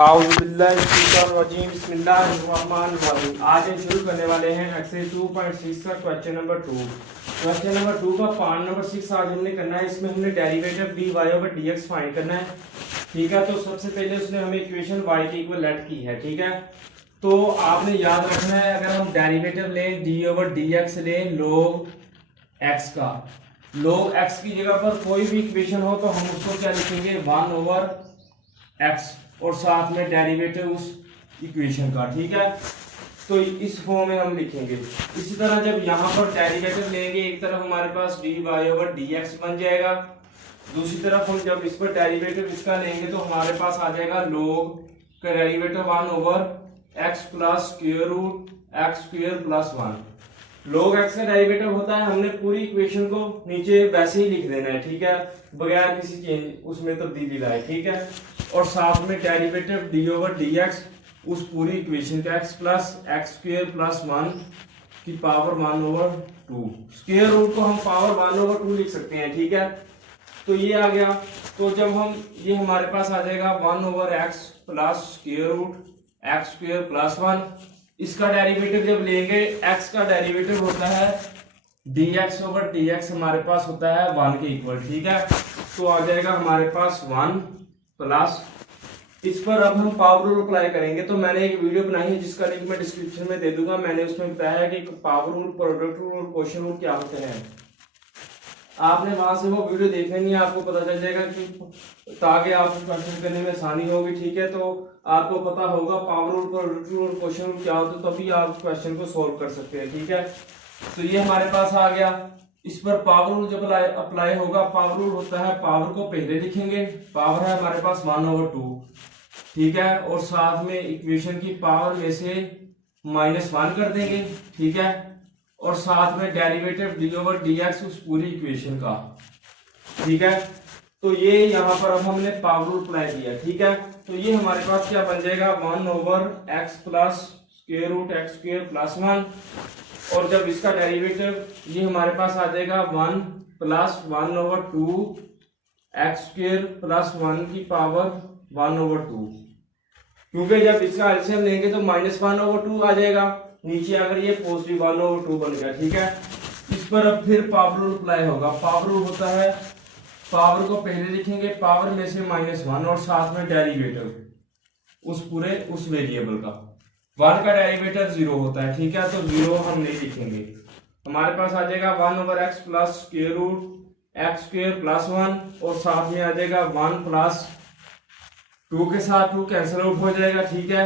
बिस्मिल्लाहिर्रहमानिर्रहीम बिस्मिल्लाहिर्रहमानिर्रहीम। आज हम शुरू करने वाले हैं एक्सरसाइज 2.6 का क्वेश्चन नंबर 2। क्वेश्चन नंबर 2 का पार्ट नंबर 6 आज हमने करना है। इसमें हमने derivative dy over dx find करना है। ठीक है, तो सबसे पहले उसने हमें इक्वेशन y की इक्वल लेट की है। ठीक है, तो आपने याद रखना है, अगर हम डेरिवेटिव लें d ओवर dx लें log x का, log x की जगह पर कोई भी इक्वेशन हो तो हम उसको क्या लिखेंगे 1 ओवर x और साथ में डेरिवेटिव उस इक्वेशन का। ठीक है, तो इस फॉर्म में हम लिखेंगे। इसी तरह जब यहाँ पर डेरिवेटिव लेंगे, एक तरफ हमारे पास dy ओवर dx बन जाएगा, दूसरी तरफ हम जब इस पर डेरिवेटिव इसका लेंगे तो हमारे पास आ जाएगा log का derivative 1 over x plus square root x square plus 1। log x का डेरिवेटिव होता है, हमने पूरी इक्वेशन को नीचे वैसे ही लिख देना है। ठीक है, बगैर किसी चेंज उसमें तब्दीली लाए। ठीक है, और साथ में डेरिवेटिव d ओवर dx उस पूरी इक्वेशन का x plus x square plus 1 की पावर 1 ओवर 2। स्क्वायर रूट को हम पावर 1 ओवर 2 लिख सकते हैं। ठीक है, तो ये आ गया। तो जब हम ये हमारे पास आ जाएगा 1 over x plus square root x square plus 1। इसका डेरिवेटिव जब लेंगे, x का डेरिवेटिव होता है dx ओवर dx, हमारे पास होता है 1 के इक्वल। ठीक है, तो आ जाएगा हमारे पास 1 प्लस, इस पर अब हम पावर रूल अप्लाई करेंगे। तो मैंने एक वीडियो बनाई है जिसका लिंक मैं डिस्क्रिप्शन में दे दूंगा। मैंने उसमें बताया है कि पावर रूल, प्रोडक्ट रूल और क्वोशिएंट रूल क्या होते हैं। आपने वहां से वो वीडियो देखना नहीं है, आपको पता चल जाएगा कि ताकि आपको क्वेश्चन करने में आसानी होगी। ठीक है, तो आपको पता होगा पावर रूल, प्रोडक्ट रूल और क्वोशिएंट रूल क्या होते हैं, तभी आप क्वेश्चन को सोल्व कर सकते हैं। ठीक है, तो ये हमारे पास आ गया। इस पर पावर रूल जब अप्लाई होगा, पावर रूल होता है पावर को पहले लिखेंगे, पावर है हमारे पास 1 ओवर 2। ठीक है, और साथ में इक्वेशन की पावर में से -1 कर देंगे। ठीक है, और साथ में डेरिवेटिव d ओवर dx उस पूरी इक्वेशन का। ठीक है, तो ये यहाँ पर अब हमने पावर रूल अप्लाई किया। ठीक है, तो ये हमारे पास क्या बन जाएगा 1 over x plus square root x square plus 1। और जब इसका डेरिवेटिव ये हमारे पास आ जाएगा 1 plus 1 over 2 x square plus 1 की पावर 1 ओवर 2। क्योंकि जब इसका एलसीएम लेंगे तो -1 ओवर 2 आ जाएगा, नीचे अगर ये पॉजिटिव 1 ओवर 2 बन गया। ठीक है, इस पर अब फिर पावर रूल अप्लाई होगा। पावर रूल होता है पावर को पहले लिखेंगे, पावर में से -1 और साथ में डेरिवेटिव उस वेरिएबल का। 1 का डेरिवेटिव 0 होता है। ठीक है, तो 0 हम नहीं लिखेंगे। हमारे पास आ जाएगा 1 over x plus square root x square plus 1 और साथ में आ जाएगा 1 प्लस 2 के साथ 2 कैंसिल आउट हो जाएगा। ठीक है,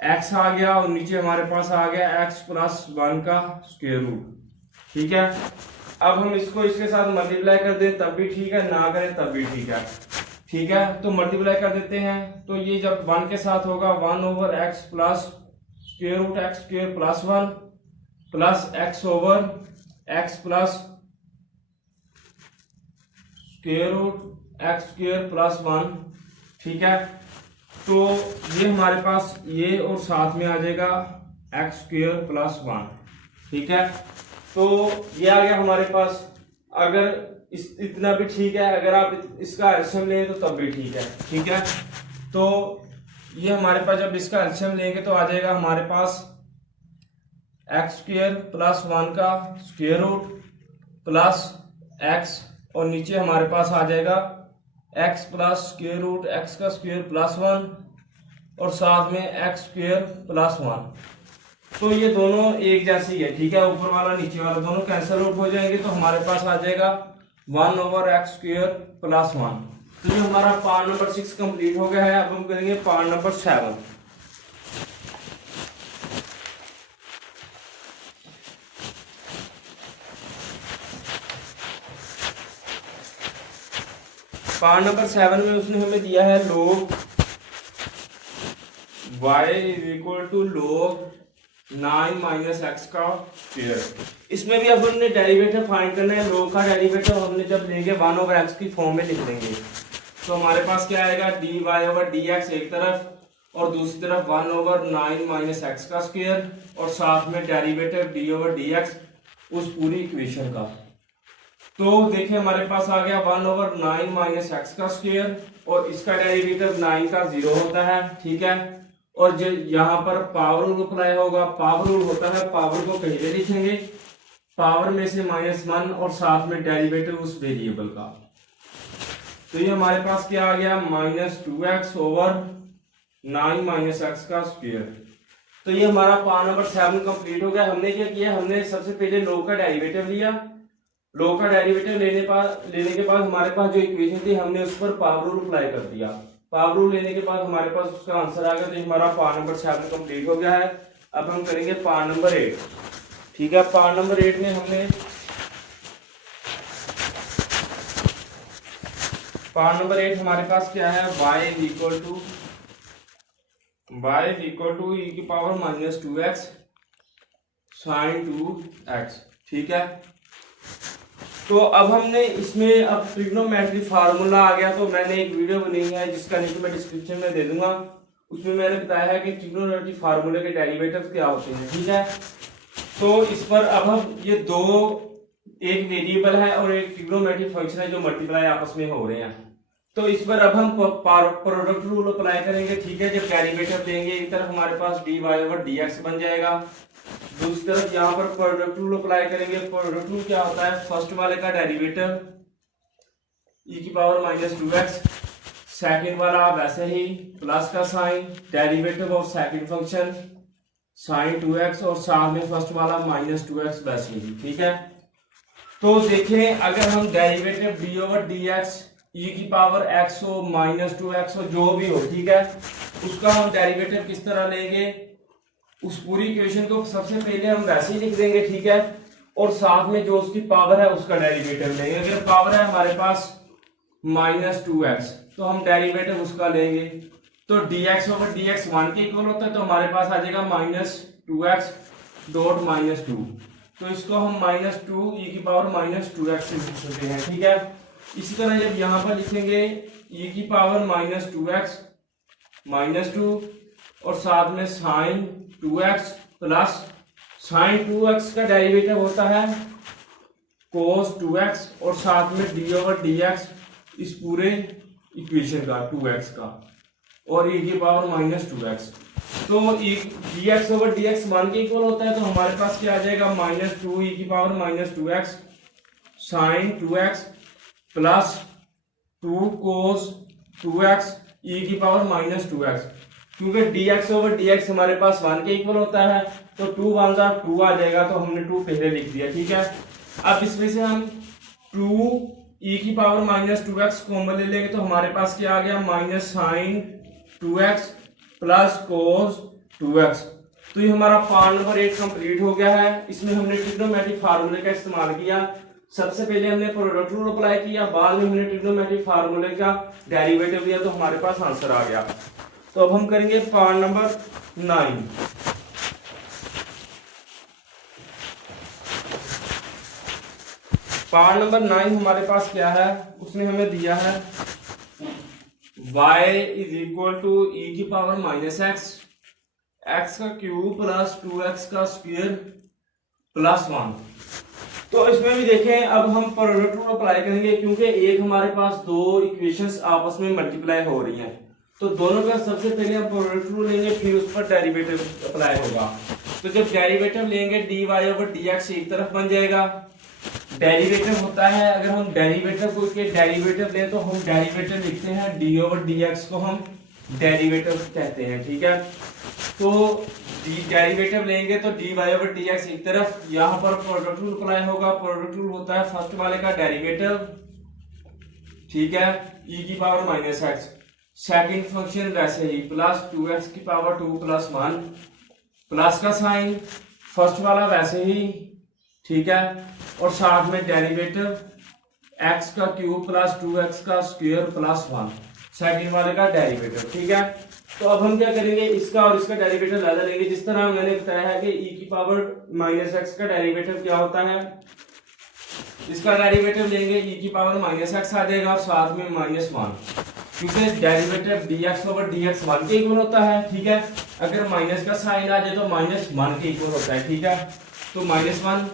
x आ गया और नीचे हमारे पास आ गया x प्लस 1 का स्क्वायर रूट। ठीक है, अब हम इसको इसके साथ मल्टीप्लाई कर दें तब भी ठीक है, ना करें तब भी ठीक है। ठीक है, तो मल्टीप्लाई कर देते हैं। तो ये जब 1 के साथ होगा 1 over x plus square root x square plus 1 plus x over x plus square root x square plus 1। ठीक है, तो ये हमारे पास ये और साथ में आ जाएगा एक्स स्क्वायर प्लस 1। ठीक है, तो ये आ गया हमारे पास। अगर इतना भी ठीक है, अगर आप इसका एलसीएम लें तो तब भी ठीक है। ठीक है, तो ये हमारे पास जब इसका एलसीएम लेंगे तो आ जाएगा हमारे पास एक्स स्क्वायर प्लस 1 का स्क्वायर रूट प्लस x, और नीचे हमारे पास आ जाएगा x plus square root x का स्क्वायर प्लस 1 और साथ में x स्क्वायर प्लस 1। तो ये दोनों एक जैसी है। ठीक है, ऊपर वाला नीचे वाला दोनों कैंसिल आउट हो जाएंगे, तो हमारे पास आ जाएगा 1 ओवर एक्स स्क्वायर प्लस 1। तो ये हमारा पार्ट नंबर 6 कंप्लीट हो गया है। अब हम करेंगे पार्ट नंबर 7। पार्ट नंबर 7 में उसने हमें दिया है log y equal to log 9 minus x का स्क्वायर। इसमें भी अब हमने डेरिवेटिव फाइंड करना है। log का डेरिवेटिव हमने जब लेंगे 1 ओवर x की फॉर्म में लिख देंगे। तो हमारे पास क्या आएगा dy ओवर dx एक तरफ और दूसरी तरफ 1 ओवर 9 माइनस एक्स का स्क्वायर और साथ में डेरिवेटिव d ओवर dx उस पूरी इक्वेशन का। तो देखिए हमारे पास आ गया 1/9 माइनस एक्स का स्क्वायर, और इसका डेरिवेटिव 9 का 0 होता है, ठीक है। और जो यहाँ पर पावर रूल अप्लाई होगा, पावर रूल होता है, पावर को कहीं भी लिखेंगे, पावर में से -1 और साथ में डेरिवेटिव उस वेरिएबल का। तो ये हमारे पास क्या आ गया, -2x/9 माइनस एक्स का स्क्वायर। तो ये हमारा पार्ट नंबर 7 कंप्लीट हो गया। हमने क्या किया, हमने सबसे पहले log का डेरिवेटिव लिया। log का डेरिवेटिव लेने के बाद हमारे पास जो इक्वेशन थी हमने उस पर पावर रूल अप्लाई कर दिया। पावर रूल लेने के बाद हमारे पास उसका आंसर आ गया। तो हमारा पार्ट नंबर 7 कंप्लीट हो गया है। अब हम करेंगे पार्ट नंबर 8, ठीक है। पार्ट नंबर 8 में हमने पार्ट नंबर 8 हमारे पास क्या है, y इक्वल टू e की पावर -2x sin 2x, ठीक है। तो अब हमने इसमें अब ट्रिग्नोमेट्री फार्मूला आ गया। तो मैंने एक वीडियो बनाई है जिसका लिंक मैं डिस्क्रिप्शन में दे दूंगा। उसमें मैंने बताया है कि ट्रिग्नोमेट्री फार्मूले के डेरिवेटिव क्या होते हैं, ठीक है। तो इस पर अब हम ये दो, एक वेरिएबल है और एक ट्रिग्नोमेट्री फंक्शन है जो मल्टीप्लाई आपस में हो रहे हैं। तो इस पर अब हम प्रोडक्ट रूल अप्लाई करेंगे, ठीक है। जब डेरिवेटिव लेंगे एक तरफ हमारे पास dy/dx बन जाएगा, दूसरी तरफ यहाँ पर प्रोडक्ट रूल अप्लाई करेंगे। प्रोडक्ट रूल क्या होता है, फर्स्ट वाले का डेरिवेटिव e की पावर -2x, सेकंड वाला वैसे ही प्लस का sign, derivative of second function sin 2x, और साथ में फर्स्ट वाला -2x वैसे ही, ठीक है। तो देखिए अगर हम डेरिवेटिव d/dx e की पावर x हो, -2x हो, जो भी हो, ठीक है, उसका हम डेरिवेटिव किस तरह लेंगे, उस पूरी इक्वेशन को सबसे पहले हम वैसे ही लिख देंगे, ठीक है। और साथ में जो उसकी पावर है उसका डेरिवेटिव लेंगे। अगर पावर है हमारे पास -2x तो हम डेरिवेटिव उसका लेंगे। तो dx/dx 1 के इक्वल होता है, तो हमारे पास आ जाएगा -2x डॉट -2। तो इसको हम -2 e की पावर -2x से लिख सकते हैं, ठीक है। इसी तरह जब यहाँ पर लिखेंगे e की पावर -2x -2 और साथ में sin 2x plus sin 2x का डेरिवेटिव होता है cos 2x, और साथ में d/dx इस पूरे इक्वेशन का 2x का, और e की पावर -2x। तो dx/dx 1 के इक्वल होता है, तो हमारे पास क्या आ जाएगा, -2 e की power -2x sin 2x plus 2 cos 2x e की पावर -2x। क्योंकि dx/dx हमारे पास 1 के इक्वल होता है, तो 2 1 2 आ जाएगा, तो हमने 2 पहले लिख दिया, ठीक है। अब इसमें से हम 2 e की पावर -2x कॉमन ले लेंगे, तो हमारे पास क्या आ गया, -sin 2x plus cos 2x। तो ये हमारा पार्ट नंबर 8 कंप्लीट हो गया है। इसमें हमने ट्रिग्नोमेट्री फार्मूले का इस्तेमाल किया। सबसे पहले हमने प्रोडक्ट रूल अप्लाई किया, बाद में हमने ट्रिग्नोमेट्री फार्मूले का डेरिवेटिव लिया, तो हमारे पास आंसर आ गया। तो अब हम करेंगे पार्ट नंबर 9। पार्ट नंबर 9 हमारे पास क्या है, उसने हमें दिया है y = e की पावर -x, x का क्यूब प्लस 2x का स्क्वायर प्लस 1। तो इसमें भी देखें, अब हम प्रोडक्ट रूल अप्लाई करेंगे, क्योंकि एक हमारे पास दो इक्वेशंस आपस में मल्टीप्लाई हो रही हैं। तो दोनों का सबसे पहले हम प्रोडक्ट रूल लेंगे, फिर उस पर डेरिवेटिव अप्लाई होगा। तो जब डेरिवेटिव लेंगे dy/dx एक तरफ बन जाएगा। डेरिवेटिव होता है, अगर हम डेरिवेटिव को के डेरिवेटिव लें तो हम डेरिवेटिव लिखते हैं, d/dx को हम डेरिवेटिव कहते हैं, ठीक है। तो डेरिवेटिव लेंगे तो dy/dx एक तरफ, यहाँ पर प्रोडक्ट रूल अप्लाई होगा। प्रोडक्ट रूल होता है फर्स्ट वाले का डेरिवेटिव, ठीक है, e की पावर -x, सेकंड फंक्शन वैसे ही प्लस 2x की पावर 2 प्लस 1 प्लस का साइन, फर्स्ट वाला वैसे ही, ठीक है, और साथ में डेरिवेटिव x का क्यूब प्लस 2x का स्क्वायर प्लस 1, सेकंड वाले का डेरिवेटिव, ठीक है। तो अब हम क्या करेंगे, इसका और इसका डेरिवेटिव ला लेंगे। जिस तरह मैंने बताया है कि e की पावर -x का डेरिवेटिव क्या होता है, इसका डेरिवेटिव लेंगे e की पावर -x आ जाएगा और साथ में -1, क्योंकि डेरिवेटिव dx/dx 1 के इक्वल होता है, ठीक है। अगर माइनस का साइन आ जाए तो -1 के इक्वल होता है, ठीक है। तो -1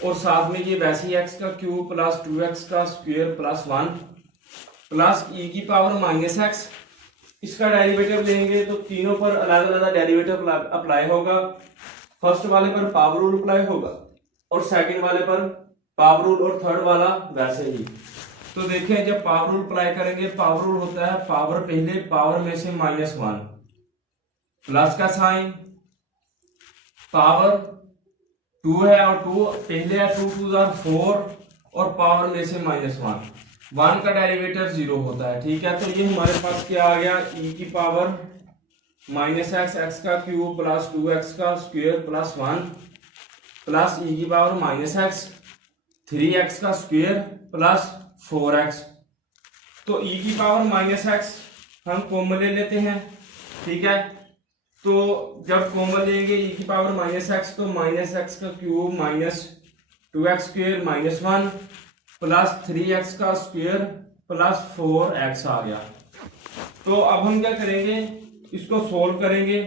और साथ में ये वैसे ही एक्स का क्यूब प्लस 2x का स्क्वायर प्लस 1 प्लस ई की पावर माइनस एक्स। इसका डेरिवेटिव लेंगे तो तीनों पर अलग अलग डेरिवेटिव अप्लाई होगा। फर्स्ट वाले पर पावर रूल अप्लाई होगा और सेकंड वाले पर पावर रूल, और थर्ड वाला वैसे ही। तो देखें जब पावर रूल अप्लाई करेंगे, पावर रूल होता है पावर पहले पावर में से -1 प्लस का साइन, पावर 2 है और 2 पहले है, 2 2 4 और पावर में से -1, 1 का डेरिवेटिव 0 होता है। ठीक है, तो ये हमारे पास क्या आ गया, e की पावर -x, x का क्यूब प्लस 2x का स्क्वायर प्लस 1 प्लस e की पावर -x 3x का स्क्वायर प्लस 4x। तो e की पावर -x हम कॉमन ले लेते हैं। ठीक है, तो जब कॉमन लेंगे e की पावर -x तो -x का cube minus 2x square -1 plus 3x का स्क्वायर प्लस 4x आ गया। तो अब हम क्या करेंगे, इसको सोल्व करेंगे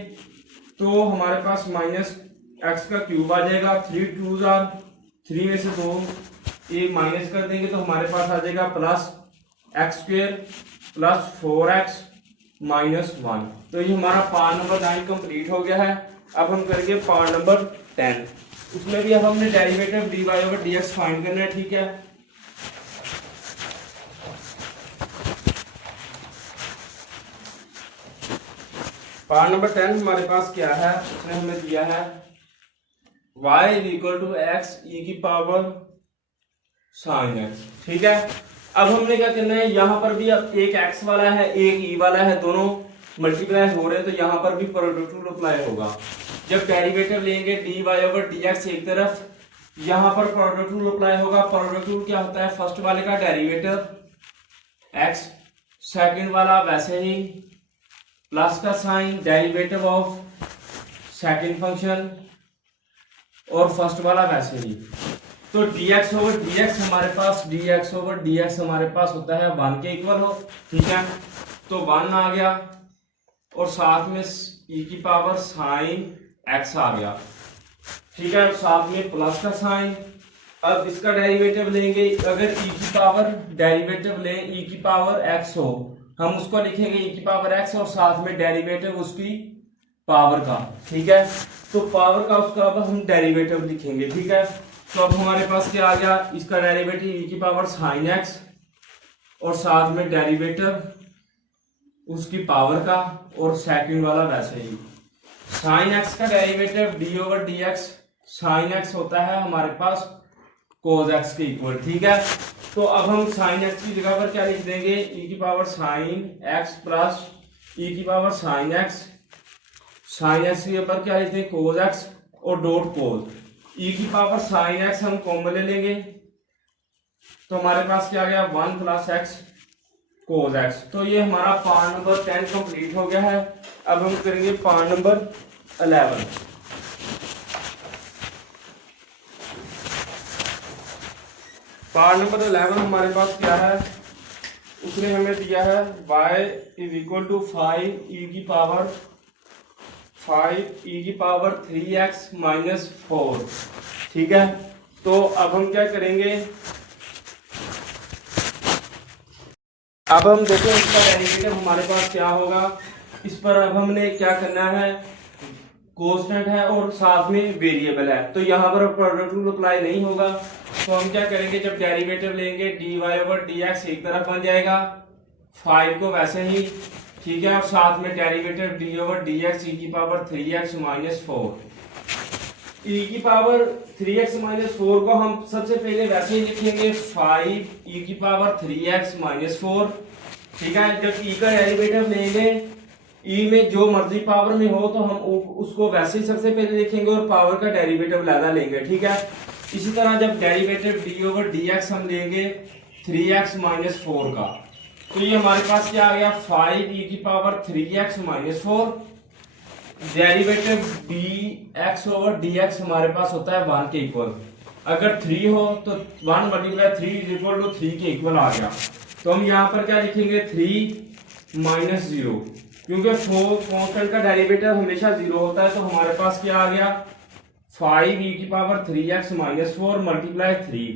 तो हमारे पास -x का क्यूब आ जाएगा, 3 2 3 में से 2 ये माइनस कर देंगे तो हमारे पास आ जाएगा plus x square plus 4x -1। तो ये हमारा पार्ट नंबर 9 कंप्लीट हो गया है। अब हम करेंगे पार्ट नंबर 10। उसमें भी अब हमने डेरिवेटिव dy/dx फाइंड करना है। ठीक है, पार्ट नंबर 10 हमारे पास क्या है, उसने हमें दिया है y = x e की पावर sin x। ठीक है, अब हमने क्या करना है, यहाँ पर भी अब एक x वाला है एक e वाला है, दोनों मल्टीप्लाई हो रहे हैं तो यहाँ पर भी प्रोडक्ट रूल अप्लाई होगा। जब डेरिवेटिव लेंगे dy/dx एक तरफ, यहाँ पर प्रोडक्ट रूल अप्लाई होगा। प्रोडक्ट रूल क्या होता है, फर्स्ट वाले का डेरिवेटिव x, सेकंड वाला वैसे ही प्लस का sign, derivative of second function, और फर्स्ट वाला वैसे ही। तो dx/dx हमारे पास होता है 1 के इक्वल हो। ठीक है, तो 1 आ गया और साथ में e की पावर साइन x आ गया। ठीक है, और साथ में प्लस का साइन। अब इसका डेरिवेटिव लेंगे, अगर e की पावर डेरिवेटिव लें e की पावर x हो, हम उसको लिखेंगे e की पावर x और साथ में डेरिवेटिव उसकी पावर का। ठीक है, तो पावर का उसका अब हम डेरिवेटिव लिखेंगे। ठीक है, तो अब हमारे पास क्या आ गया, इसका डेरिवेटिव e की पावर साइन x और साथ में डेरिवेटिव उसकी पावर का, और सेकंड वाला वैसे ही। साइन x का डेरिवेटिव d/dx साइन x होता है हमारे पास cos x के इक्वल। ठीक है, तो अब हम साइन x की जगह पर क्या लिख देंगे, e की पावर साइन x प्लस e की power sine x, sine x के ऊपर क्या लिखते हैं cos x और डॉट cos। e की पावर साइन x हम कॉमन ले लेंगे तो हमारे पास क्या आ गया, 1 प्लस x cos x। तो ये हमारा पार्ट नंबर 10 कंप्लीट हो गया है। अब हम करेंगे पार्ट नंबर 11। पार्ट नंबर 11 हमारे पास क्या है, उसने हमें दिया है y = 5 e की पावर 3x - 4। ठीक है, तो अब हम क्या करेंगे, अब हम देखें इसका डेरिवेटिव हमारे पास क्या होगा। इस पर अब हमने क्या करना है, कांस्टेंट है और साथ में वेरिएबल है, तो यहाँ पर प्रोडक्ट रूल अप्लाई नहीं होगा। तो हम क्या करेंगे, जब डेरिवेटिव लेंगे dy/dx एक तरफ बन जाएगा, 5 को वैसे ही। ठीक है, और साथ में डेरिवेटिव d/dx e की पावर 3x - 4। e की पावर 3x - 4 को हम सबसे पहले वैसे ही लिखेंगे 5 e की पावर 3x - 4। ठीक है, जब e का डेरिवेटिव लेंगे, e में जो मर्जी पावर में हो तो हम उसको वैसे ही सबसे पहले लिखेंगे और पावर का डेरिवेटिव लाना लेंगे। ठीक है, इसी तरह जब डेरिवेटिव d/dx हम लेंगे 3x - 4 का, तो ये हमारे पास क्या आ गया, 5 e की पावर 3x - 4। डेरिवेटिव dx/dx हमारे पास होता है 1 के इक्वल। अगर 3 हो तो 1 × 3 = 3 के इक्वल आ गया। तो हम यहाँ पर क्या लिखेंगे, 3 - 0, क्योंकि 4 कांस्टेंट का डेरिवेटिव हमेशा 0 होता है। तो हमारे पास क्या आ गया, 5e⁻³ माइनस 4 मल्टीप्लाई 3,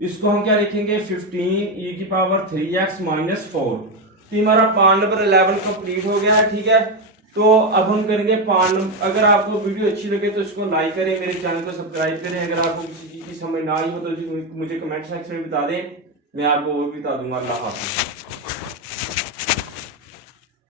इसको हम क्या लिखेंगे 15e⁻³ माइनस 4। तो हमारा पार्ट नंबर 11 कंप्लीट हो गया है। ठीक है, तो अब हम करेंगे पार्ट नंबर। अगर आपको वीडियो अच्छी लगे तो इसको लाइक करें, मेरे चैनल को सब्सक्राइब करें। अगर आपको किसी चीज़ की समझ ना आई हो तो मुझे कमेंट सेक्शन में बता दें, मैं आपको वो भी बता दूंगा। अल्लाह हाफिज़।